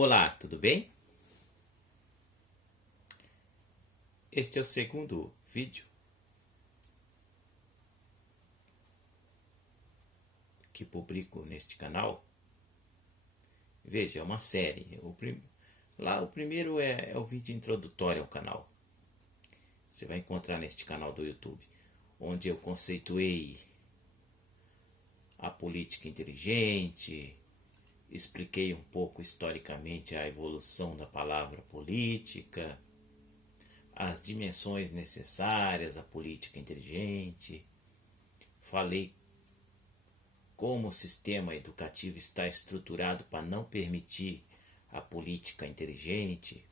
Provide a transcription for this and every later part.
Olá, tudo bem? Este é o segundo vídeo que publico neste canal. Veja, é uma série. O primeiro é o vídeo introdutório ao canal. Você vai encontrar neste canal do YouTube, onde eu conceituei a política inteligente, expliquei um pouco historicamente a evolução da palavra política, as dimensões necessárias à política inteligente. Falei como o sistema educativo está estruturado para não permitir a política inteligente.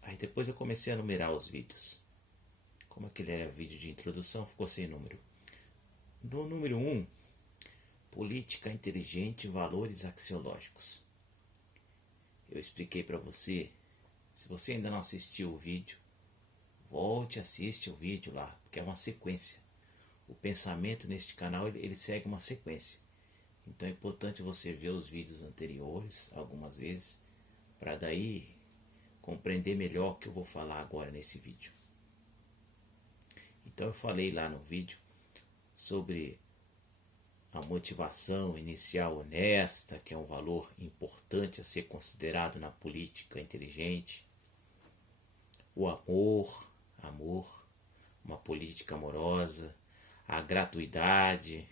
Aí depois eu comecei a numerar os vídeos. Como aquele era vídeo de introdução, ficou sem número. No número 1, política inteligente e valores axiológicos. Eu expliquei para você. Se você ainda não assistiu o vídeo, volte e assiste o vídeo lá, porque é uma sequência. O pensamento neste canal ele segue uma sequência. Então é importante você ver os vídeos anteriores algumas vezes, para daí compreender melhor o que eu vou falar agora nesse vídeo. Então eu falei lá no vídeo sobre a motivação inicial honesta, que é um valor importante a ser considerado na política inteligente. O amor, uma política amorosa, a gratuidade,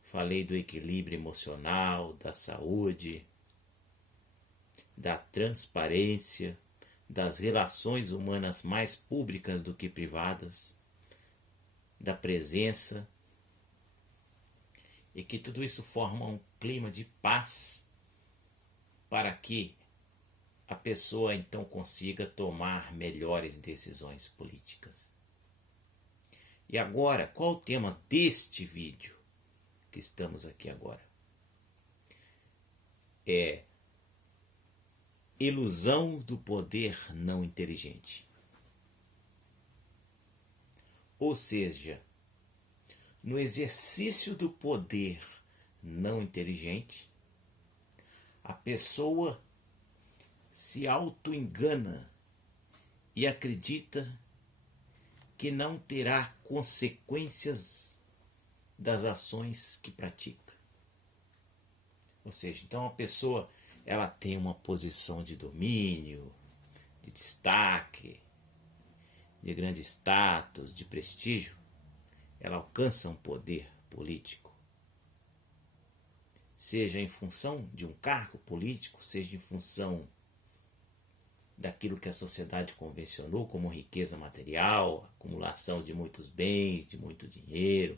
falei do equilíbrio emocional, da saúde, da transparência, das relações humanas mais públicas do que privadas, da presença, e que tudo isso forma um clima de paz para que a pessoa então consiga tomar melhores decisões políticas. E agora, qual o tema deste vídeo que estamos aqui agora? É ilusão do poder não inteligente. Ou seja, no exercício do poder não inteligente, a pessoa se auto-engana e acredita que não terá consequências das ações que pratica. Ou seja, então a pessoa ela tem uma posição de domínio, de destaque, de grande status, de prestígio. Ela alcança um poder político, seja em função de um cargo político, seja em função daquilo que a sociedade convencionou como riqueza material, acumulação de muitos bens, de muito dinheiro,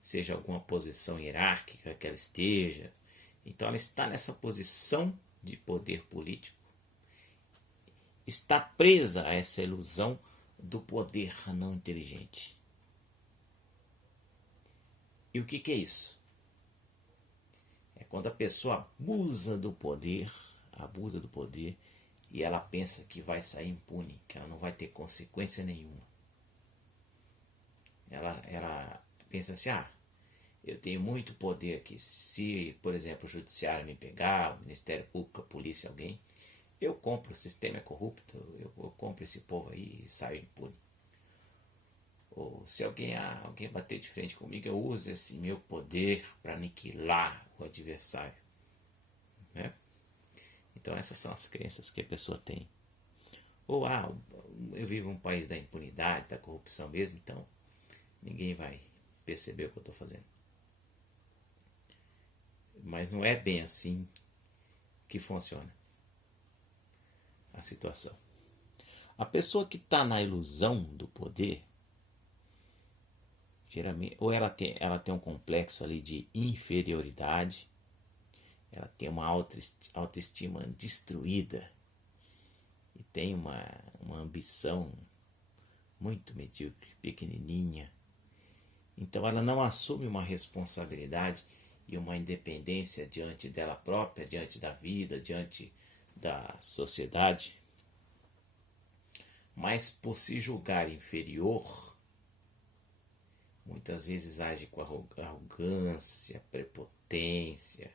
seja alguma posição hierárquica que ela esteja. Então ela está nessa posição de poder político, está presa a essa ilusão do poder não inteligente. E o que é isso? É quando a pessoa abusa do poder e ela pensa que vai sair impune, que ela não vai ter consequência nenhuma. Ela pensa assim, eu tenho muito poder aqui, se, por exemplo, o judiciário me pegar, o Ministério Público, a polícia, alguém, eu compro, o sistema é corrupto, eu compro esse povo aí e saio impune. Ou se alguém bater de frente comigo, eu uso esse meu poder para aniquilar o adversário. Né? Então essas são as crenças que a pessoa tem. Ou eu vivo em um país da impunidade, da corrupção mesmo, então ninguém vai perceber o que eu estou fazendo. Mas não é bem assim que funciona a situação. A pessoa que está na ilusão do poder, geralmente, ou ela tem um complexo ali de inferioridade, ela tem uma autoestima destruída e tem uma ambição muito medíocre, pequenininha. Então ela não assume uma responsabilidade e uma independência diante dela própria, diante da vida, diante da sociedade. Mas por se julgar inferior, muitas vezes age com arrogância, prepotência,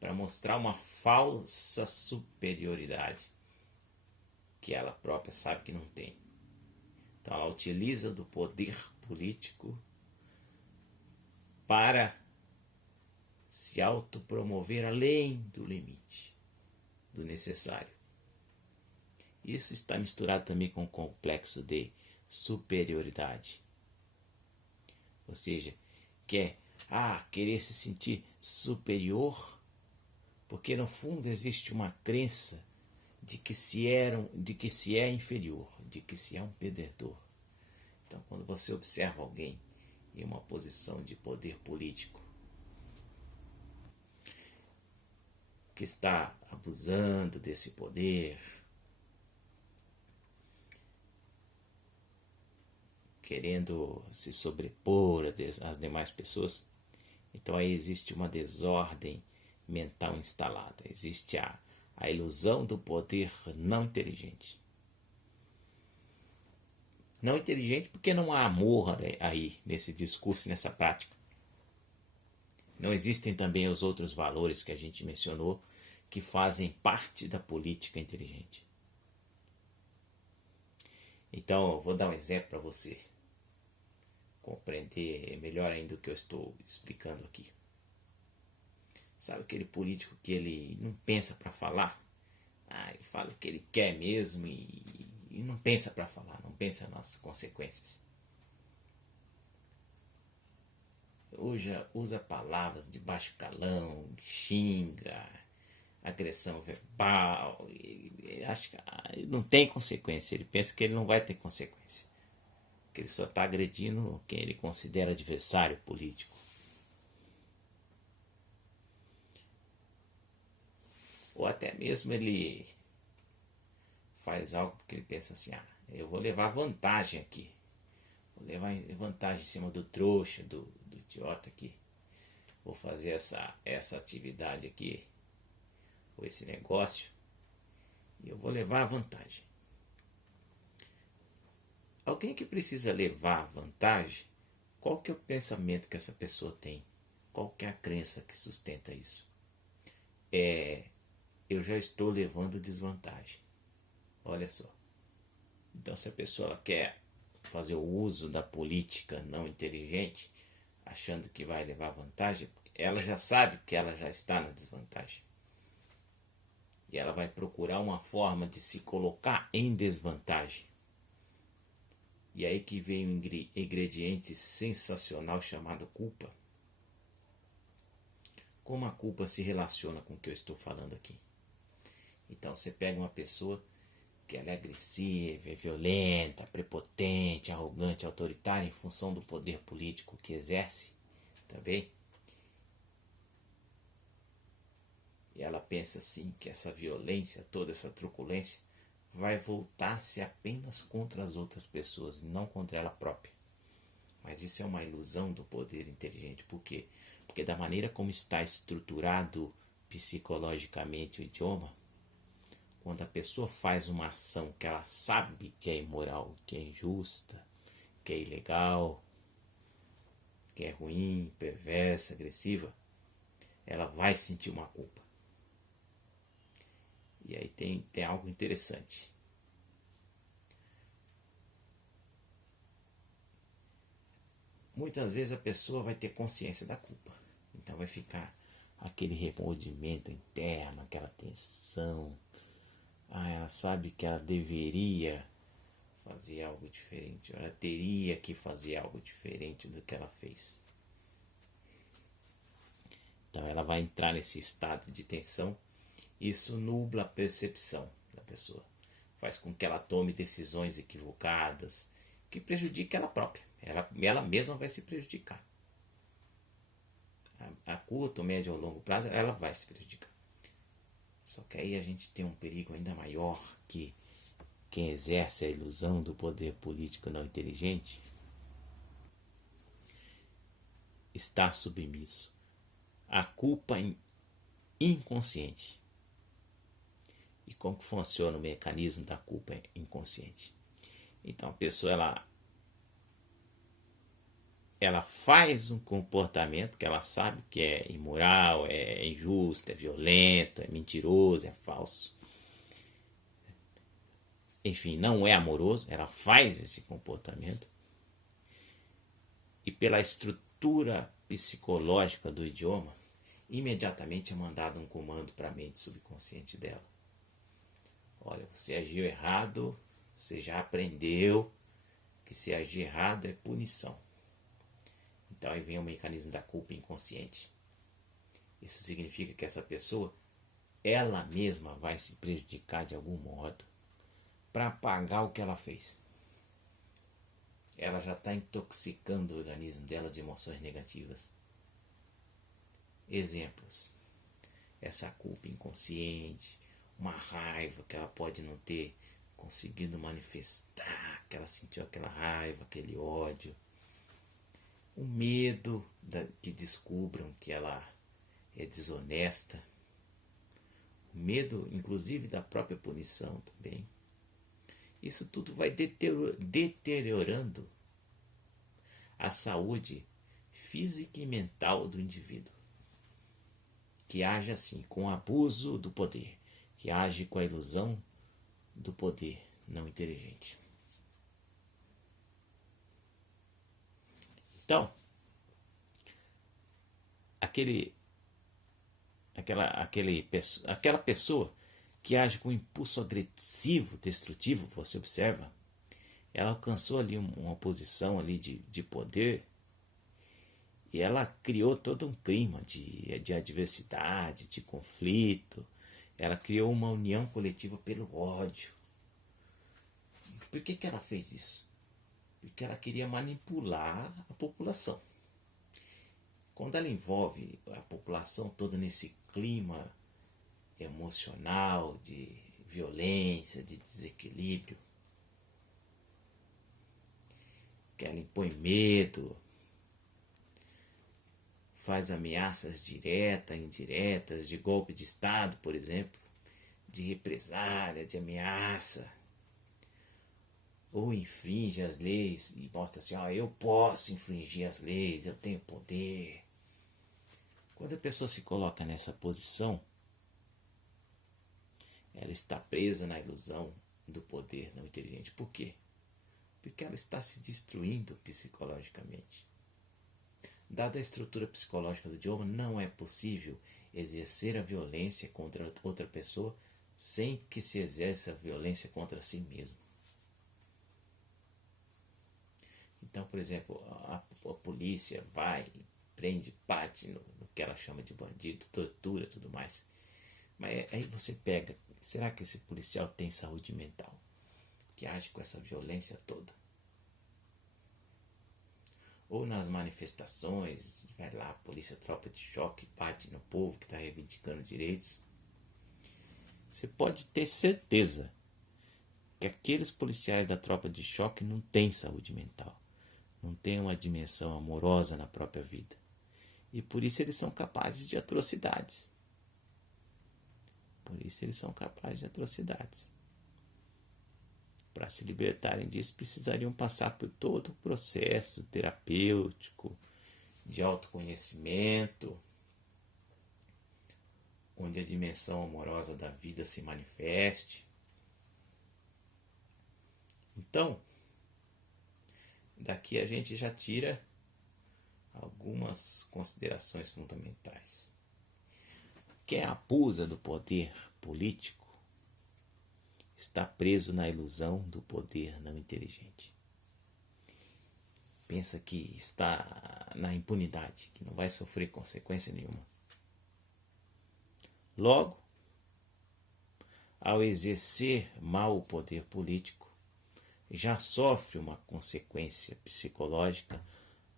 para mostrar uma falsa superioridade que ela própria sabe que não tem. Então ela utiliza do poder político para se autopromover além do limite, do necessário. Isso está misturado também com o complexo de superioridade. Ou seja, querer se sentir superior, porque no fundo existe uma crença de que se é inferior, de que se é um perdedor. Então, quando você observa alguém em uma posição de poder político que está abusando desse poder, querendo se sobrepor às demais pessoas, então aí existe uma desordem mental instalada, existe a ilusão do poder não inteligente. Não inteligente porque não há amor aí nesse discurso, nessa prática. Não existem também os outros valores que a gente mencionou que fazem parte da política inteligente. Então, eu vou dar um exemplo para você compreender melhor ainda o que eu estou explicando aqui. Sabe aquele político que ele não pensa para falar? Ele fala o que ele quer mesmo e não pensa para falar, não pensa nas consequências. Usa palavras de baixo calão, xinga, agressão verbal. Ele acha que ele não tem consequência, ele pensa que ele não vai ter consequência. Que ele só está agredindo quem ele considera adversário político. Ou até mesmo ele faz algo porque ele pensa assim, eu vou levar vantagem aqui. Vou levar vantagem em cima do trouxa, do idiota aqui. Vou fazer essa atividade aqui, ou esse negócio, e eu vou levar vantagem. Alguém que precisa levar vantagem, qual que é o pensamento que essa pessoa tem? Qual que é a crença que sustenta isso? Eu já estou levando desvantagem. Olha só. Então, se a pessoa ela quer fazer o uso da política não inteligente, achando que vai levar vantagem, ela já sabe que ela já está na desvantagem. E ela vai procurar uma forma de se colocar em desvantagem. E aí que vem um ingrediente sensacional chamado culpa. Como a culpa se relaciona com o que eu estou falando aqui? Então você pega uma pessoa que ela é agressiva, é violenta, prepotente, arrogante, autoritária em função do poder político que exerce, tá bem? E ela pensa assim que essa violência, toda essa truculência vai voltar-se apenas contra as outras pessoas, não contra ela própria. Mas isso é uma ilusão do poder inteligente. Por quê? Porque da maneira como está estruturado psicologicamente o idioma, quando a pessoa faz uma ação que ela sabe que é imoral, que é injusta, que é ilegal, que é ruim, perversa, agressiva, ela vai sentir uma culpa. E aí tem algo interessante. Muitas vezes a pessoa vai ter consciência da culpa. Então vai ficar aquele remordimento interno, aquela tensão. Ela sabe que ela deveria fazer algo diferente. Ela teria que fazer algo diferente do que ela fez. Então ela vai entrar nesse estado de tensão. Isso nubla a percepção da pessoa. Faz com que ela tome decisões equivocadas que prejudiquem ela própria. Ela mesma vai se prejudicar. A curto, médio ou longo prazo ela vai se prejudicar. Só que aí a gente tem um perigo ainda maior, que quem exerce a ilusão do poder político não inteligente está submisso à culpa inconsciente. E como que funciona o mecanismo da culpa inconsciente? Então a pessoa ela faz um comportamento que ela sabe que é imoral, é injusto, é violento, é mentiroso, é falso. Enfim, não é amoroso, ela faz esse comportamento. E pela estrutura psicológica do idioma, imediatamente é mandado um comando para a mente subconsciente dela. Olha, você agiu errado, você já aprendeu que se agir errado é punição. Então aí vem o mecanismo da culpa inconsciente. Isso significa que essa pessoa, ela mesma vai se prejudicar de algum modo para pagar o que ela fez. Ela já está intoxicando o organismo dela de emoções negativas. Exemplos: essa culpa inconsciente, uma raiva que ela pode não ter conseguido manifestar, que ela sentiu aquela raiva, aquele ódio, o medo que descubram que ela é desonesta, o medo inclusive da própria punição também. Isso tudo vai deteriorando a saúde física e mental do indivíduo, que age assim, com o abuso do poder, que age com a ilusão do poder não inteligente. Então, aquela pessoa que age com impulso agressivo, destrutivo, você observa, ela alcançou ali uma posição ali de poder e ela criou todo um clima de adversidade, de conflito. Ela criou uma união coletiva pelo ódio. Por que ela fez isso? Porque ela queria manipular a população. Quando ela envolve a população toda nesse clima emocional, de violência, de desequilíbrio, que ela impõe medo, faz ameaças diretas, indiretas, de golpe de Estado, por exemplo, de represália, de ameaça, ou infringe as leis e mostra assim, eu posso infringir as leis, eu tenho poder. Quando a pessoa se coloca nessa posição, ela está presa na ilusão do poder não inteligente. Por quê? Porque ela está se destruindo psicologicamente. Dada a estrutura psicológica do idioma, não é possível exercer a violência contra outra pessoa sem que se exerça a violência contra si mesmo. Então, por exemplo, a polícia vai, prende, bate no que ela chama de bandido, tortura e tudo mais. Mas aí você pega, será que esse policial tem saúde mental? Que age com essa violência toda? Ou nas manifestações, vai lá a polícia, tropa de choque, bate no povo que está reivindicando direitos. Você pode ter certeza que aqueles policiais da tropa de choque não têm saúde mental. Não têm uma dimensão amorosa na própria vida. E por isso eles são capazes de atrocidades. Para se libertarem disso, precisariam passar por todo o processo terapêutico, de autoconhecimento, onde a dimensão amorosa da vida se manifeste. Então, daqui a gente já tira algumas considerações fundamentais. Quem abusa do poder político está preso na ilusão do poder não inteligente. Pensa que está na impunidade, que não vai sofrer consequência nenhuma. Logo, ao exercer mal o poder político, já sofre uma consequência psicológica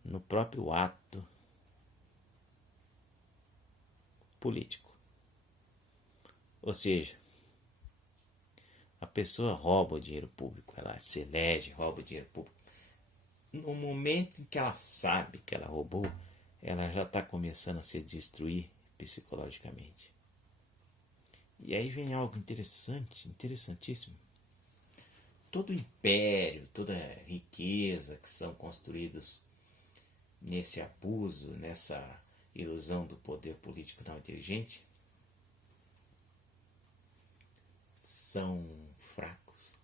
no próprio ato político. Ou seja, a pessoa rouba o dinheiro público, ela se elege, rouba o dinheiro público. No momento em que ela sabe que ela roubou, ela já está começando a se destruir psicologicamente. E aí vem algo interessantíssimo. Todo império, toda riqueza que são construídos nesse abuso, nessa ilusão do poder político não inteligente, são fracos,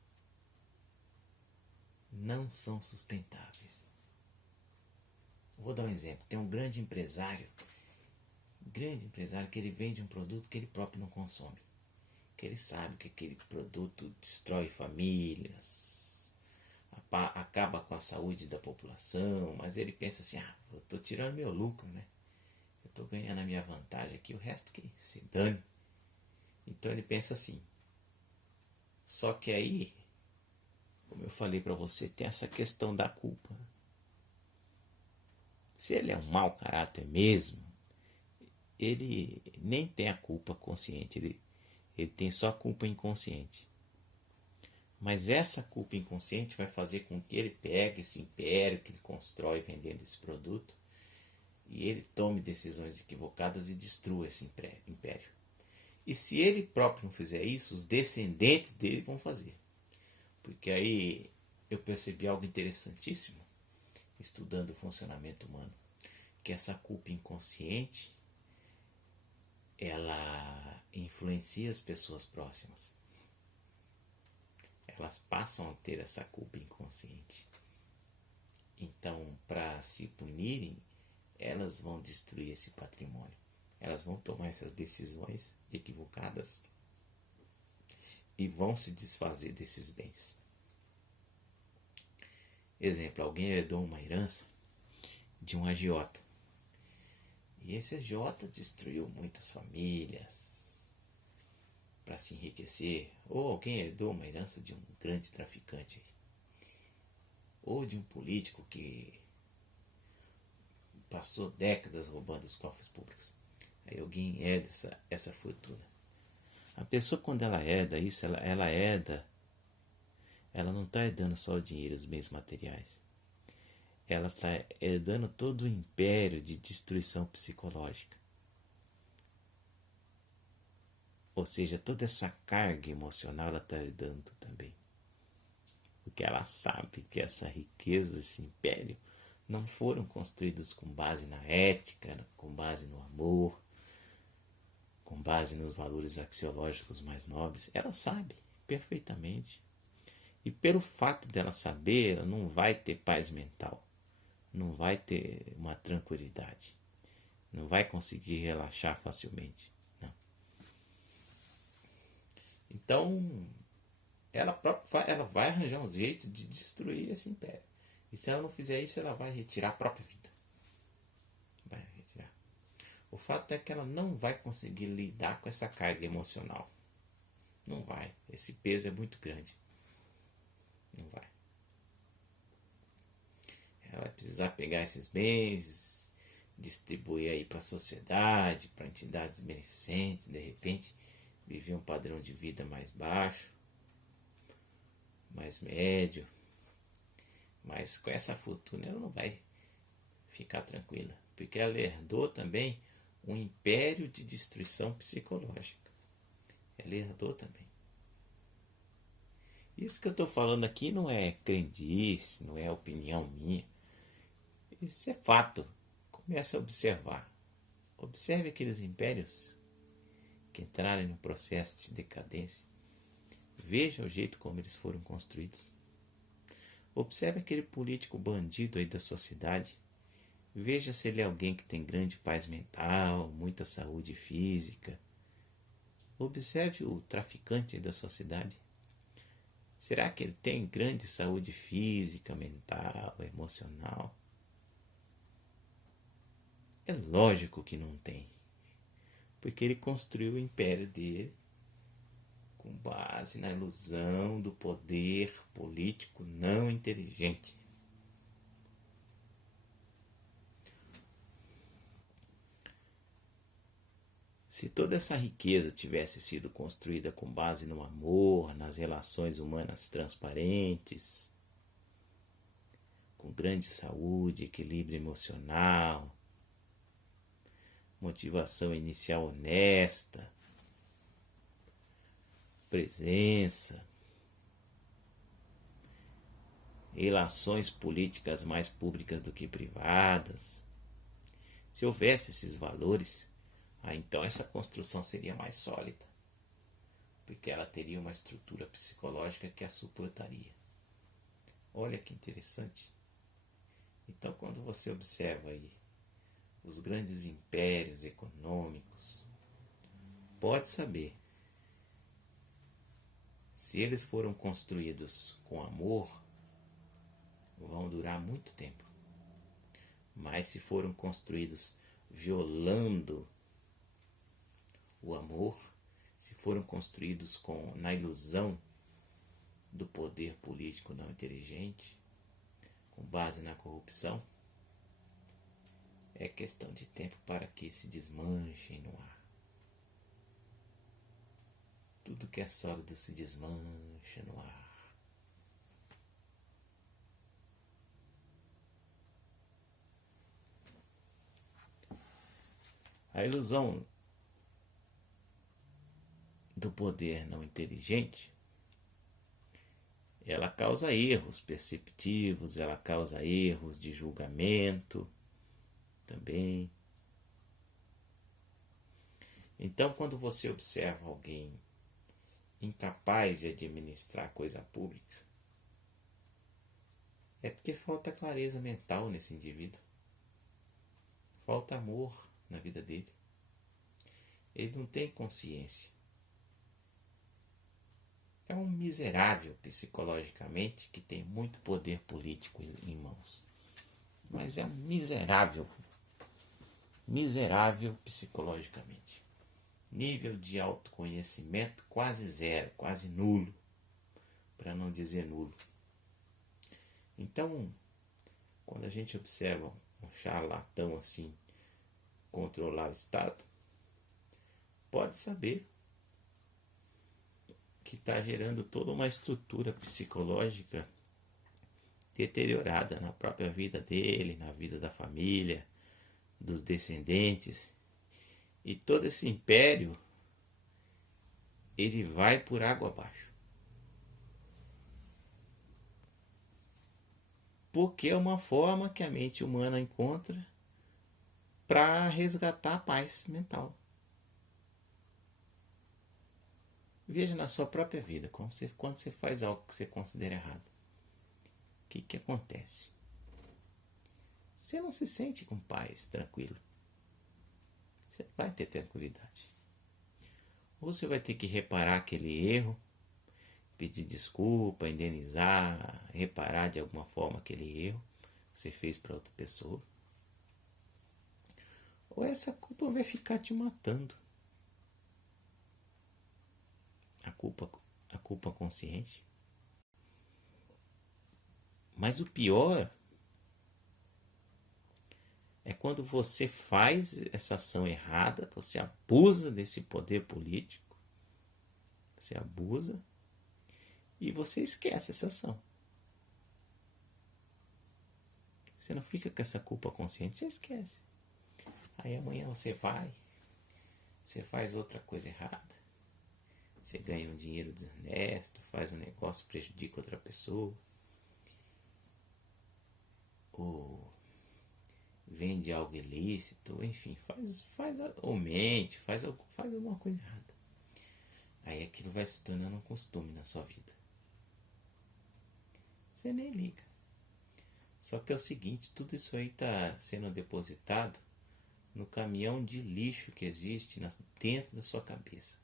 não são sustentáveis. Vou dar um exemplo. Tem um grande empresário que ele vende um produto que ele próprio não consome, que ele sabe que aquele produto destrói famílias, acaba com a saúde da população, mas ele pensa assim, eu estou tirando meu lucro, né? Eu estou ganhando a minha vantagem aqui, o resto que se dane. Então ele pensa assim. Só que aí, como eu falei para você, tem essa questão da culpa. Se ele é um mau caráter mesmo, ele nem tem a culpa consciente, ele tem só a culpa inconsciente. Mas essa culpa inconsciente vai fazer com que ele pegue esse império que ele constrói vendendo esse produto e ele tome decisões equivocadas e destrua esse império. E se ele próprio não fizer isso, os descendentes dele vão fazer. Porque aí eu percebi algo interessantíssimo, estudando o funcionamento humano, que essa culpa inconsciente, ela influencia as pessoas próximas. Elas passam a ter essa culpa inconsciente. Então, para se punirem, elas vão destruir esse patrimônio. Elas vão tomar essas decisões equivocadas e vão se desfazer desses bens. Exemplo, alguém herdou uma herança de um agiota. E esse agiota destruiu muitas famílias para se enriquecer. Ou alguém herdou uma herança de um grande traficante. Ou de um político que passou décadas roubando os cofres públicos. Aí alguém herda essa fortuna. A pessoa, quando ela herda isso, ela herda, ela não está herdando só o dinheiro, os bens materiais. Ela está herdando todo o império de destruição psicológica. Ou seja, toda essa carga emocional ela está herdando também. Porque ela sabe que essa riqueza, esse império, não foram construídos com base na ética, com base no amor, com base nos valores axiológicos mais nobres. Ela sabe perfeitamente. E pelo fato dela saber, ela não vai ter paz mental. Não vai ter uma tranquilidade. Não vai conseguir relaxar facilmente. Não. Então, ela vai arranjar um jeito de destruir esse império. E se ela não fizer isso, ela vai retirar a própria vida. Vai retirar. O fato é que ela não vai conseguir lidar com essa carga emocional. Não vai. Esse peso é muito grande. Não vai. Ela vai precisar pegar esses bens, distribuir aí para a sociedade, para entidades beneficentes, de repente viver um padrão de vida mais baixo, mais médio. Mas com essa fortuna ela não vai ficar tranquila, porque ela herdou também um império de destruição psicológica. Ela herdou também. Isso que eu estou falando aqui não é crendice, não é opinião minha. Isso é fato. Comece a observar. Observe aqueles impérios que entraram no processo de decadência. Veja o jeito como eles foram construídos. Observe aquele político bandido aí da sua cidade. Veja se ele é alguém que tem grande paz mental, muita saúde física. Observe o traficante aí da sua cidade. Será que ele tem grande saúde física, mental, emocional? É lógico que não tem. Porque ele construiu o império dele com base na ilusão do poder político não inteligente. Se toda essa riqueza tivesse sido construída com base no amor, nas relações humanas transparentes, com grande saúde, equilíbrio emocional, motivação inicial honesta, presença, relações políticas mais públicas do que privadas. Se houvesse esses valores, então essa construção seria mais sólida, porque ela teria uma estrutura psicológica que a suportaria. Olha que interessante. Então, quando você observa aí os grandes impérios econômicos, pode saber, se eles foram construídos com amor, vão durar muito tempo. Mas se foram construídos violando o amor, se foram construídos na ilusão do poder político não inteligente, com base na corrupção, é questão de tempo para que se desmanchem no ar. Tudo que é sólido se desmancha no ar. A ilusão do poder não inteligente, ela causa erros perceptivos, ela causa erros de julgamento também. Então, quando você observa alguém incapaz de administrar coisa pública, é porque falta clareza mental nesse indivíduo. Falta amor na vida dele. Ele não tem consciência. É um miserável psicologicamente que tem muito poder político em mãos. Mas é um miserável psicologicamente. Nível de autoconhecimento quase zero, quase nulo, para não dizer nulo. Então, quando a gente observa um charlatão assim controlar o Estado, pode saber que está gerando toda uma estrutura psicológica deteriorada na própria vida dele, na vida da família, dos descendentes. E todo esse império, ele vai por água abaixo. Porque é uma forma que a mente humana encontra para resgatar a paz mental. Veja na sua própria vida, quando você faz algo que você considera errado, o que acontece? Você não se sente com paz, tranquilo. Você vai ter tranquilidade. Ou você vai ter que reparar aquele erro, pedir desculpa, indenizar, reparar de alguma forma aquele erro que você fez para outra pessoa. Ou essa culpa vai ficar te matando. A culpa consciente. Mas o pior é quando você faz essa ação errada, você abusa desse poder político, você abusa e você esquece essa ação. Você não fica com essa culpa consciente, você esquece. Aí amanhã você faz outra coisa errada, você ganha um dinheiro desonesto, faz um negócio, prejudica outra pessoa, ou vende algo ilícito, enfim, ou mente, faz alguma coisa errada. Aí aquilo vai se tornando um costume na sua vida. Você nem liga. Só que é o seguinte, tudo isso aí está sendo depositado no caminhão de lixo que existe dentro da sua cabeça.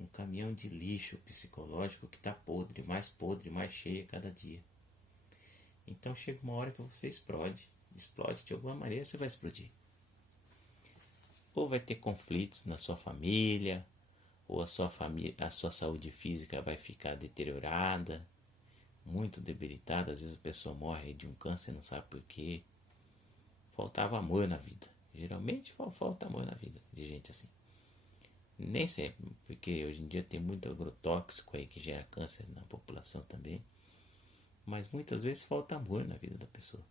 Um caminhão de lixo psicológico que está podre, mais cheio cada dia. Então chega uma hora que você explode de alguma maneira, você vai explodir. Ou vai ter conflitos na sua família, ou a sua saúde física vai ficar deteriorada, muito debilitada. Às vezes a pessoa morre de um câncer, não sabe por quê. Faltava amor na vida. Geralmente falta amor na vida de gente assim. Nem sempre, porque hoje em dia tem muito agrotóxico aí que gera câncer na população também. Mas muitas vezes falta amor na vida da pessoa.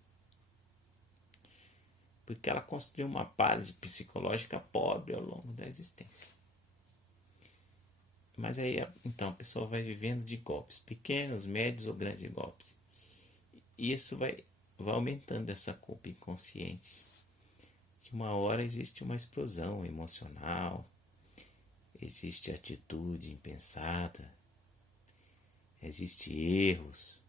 Porque ela construiu uma base psicológica pobre ao longo da existência. Mas aí, então, a pessoa vai vivendo de golpes, pequenos, médios ou grandes golpes. isso vai aumentando essa culpa inconsciente. Que uma hora existe uma explosão emocional, existe atitude impensada, existe erros,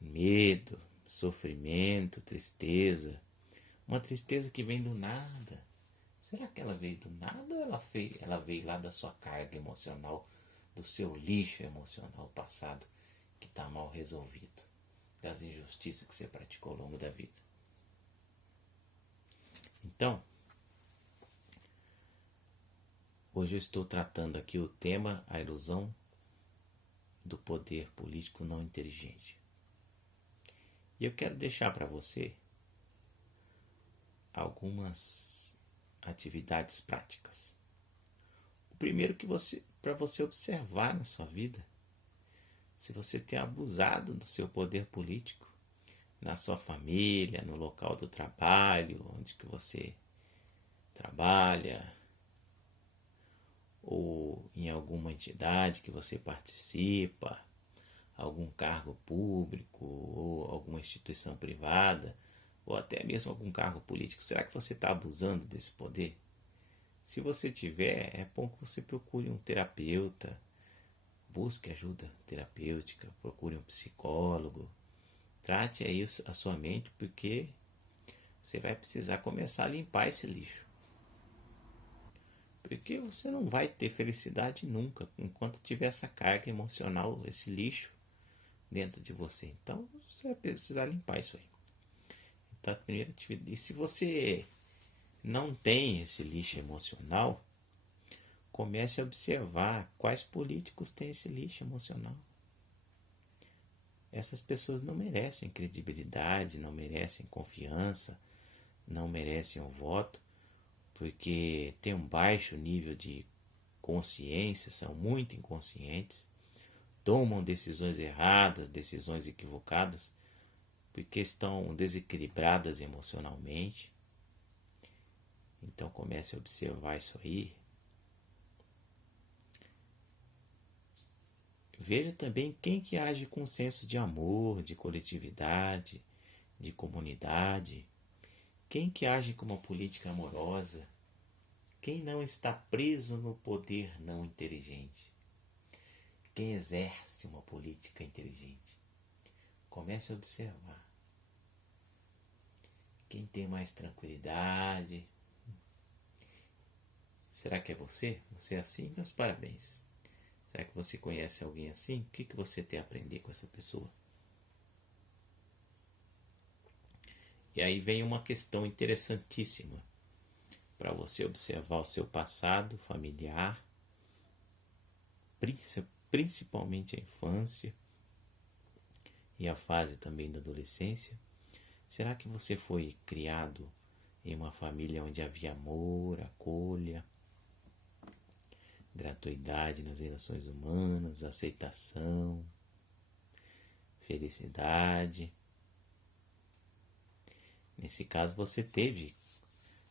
medo, sofrimento, tristeza. Uma tristeza que vem do nada. Será que ela veio do nada ou ela veio lá da sua carga emocional, do seu lixo emocional passado que está mal resolvido, das injustiças que você praticou ao longo da vida? Então, hoje eu estou tratando aqui o tema a ilusão do poder político não inteligente. E eu quero deixar para você algumas atividades práticas. O primeiro para você observar na sua vida se você tem abusado do seu poder político na sua família, no local do trabalho, onde que você trabalha, ou em alguma entidade que você participa, algum cargo público ou alguma instituição privada, ou até mesmo algum cargo político. Será que você está abusando desse poder? Se você tiver, é bom que você procure um terapeuta, busque ajuda terapêutica, procure um psicólogo, trate aí a sua mente, porque você vai precisar começar a limpar esse lixo. Porque você não vai ter felicidade nunca enquanto tiver essa carga emocional, esse lixo dentro de você. Então você vai precisar limpar isso aí. Então, a primeira atividade. E se você não tem esse lixo emocional, comece a observar quais políticos têm esse lixo emocional. Essas pessoas não merecem credibilidade, não merecem confiança, não merecem o voto, porque tem um baixo nível de consciência, são muito inconscientes, tomam decisões erradas, decisões equivocadas, porque estão desequilibradas emocionalmente. Então comece a observar isso aí. Veja também quem que age com senso de amor, de coletividade, de comunidade. Quem que age com uma política amorosa? Quem não está preso no poder não inteligente? Quem exerce uma política inteligente? Comece a observar. Quem tem mais tranquilidade? Será que é você? Você é assim? Meus parabéns. Será que você conhece alguém assim? O que você tem a aprender com essa pessoa? E aí vem uma questão interessantíssima para você observar o seu passado familiar, principalmente a infância e a fase também da adolescência. Será que você foi criado em uma família onde havia amor, acolha, gratuidade nas relações humanas, aceitação, felicidade? Nesse caso, você teve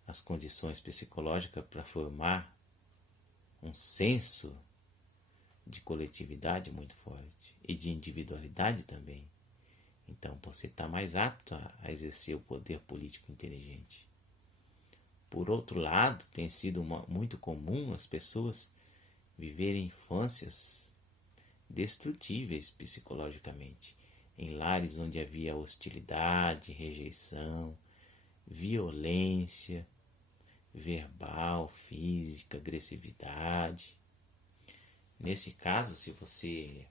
as condições psicológicas para formar um senso de coletividade muito forte e de individualidade também. Então você está mais apto a exercer o poder político inteligente. Por outro lado, tem sido muito comum as pessoas viverem infâncias destrutíveis psicologicamente, em lares onde havia hostilidade, rejeição, violência verbal, física, agressividade. Nesse caso, se você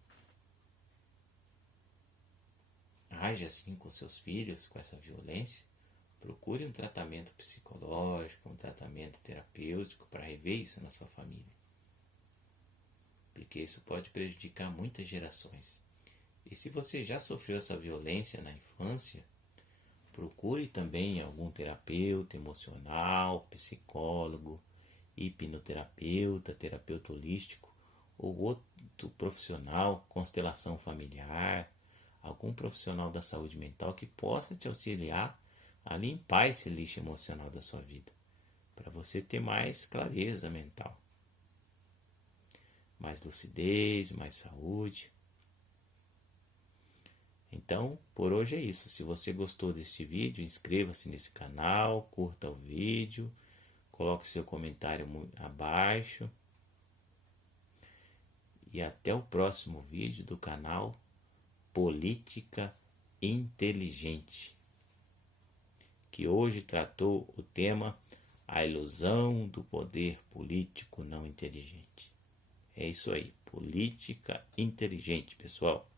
age assim com seus filhos, com essa violência, procure um tratamento psicológico, um tratamento terapêutico para rever isso na sua família. Porque isso pode prejudicar muitas gerações. E se você já sofreu essa violência na infância, procure também algum terapeuta emocional, psicólogo, hipnoterapeuta, terapeuta holístico ou outro profissional, constelação familiar, algum profissional da saúde mental que possa te auxiliar a limpar esse lixo emocional da sua vida, para você ter mais clareza mental, mais lucidez, mais saúde. Então, por hoje é isso. Se você gostou desse vídeo, inscreva-se nesse canal, curta o vídeo, coloque seu comentário abaixo. E até o próximo vídeo do canal Política Inteligente, que hoje tratou o tema A Ilusão do Poder Político Não Inteligente. É isso aí, política inteligente, pessoal.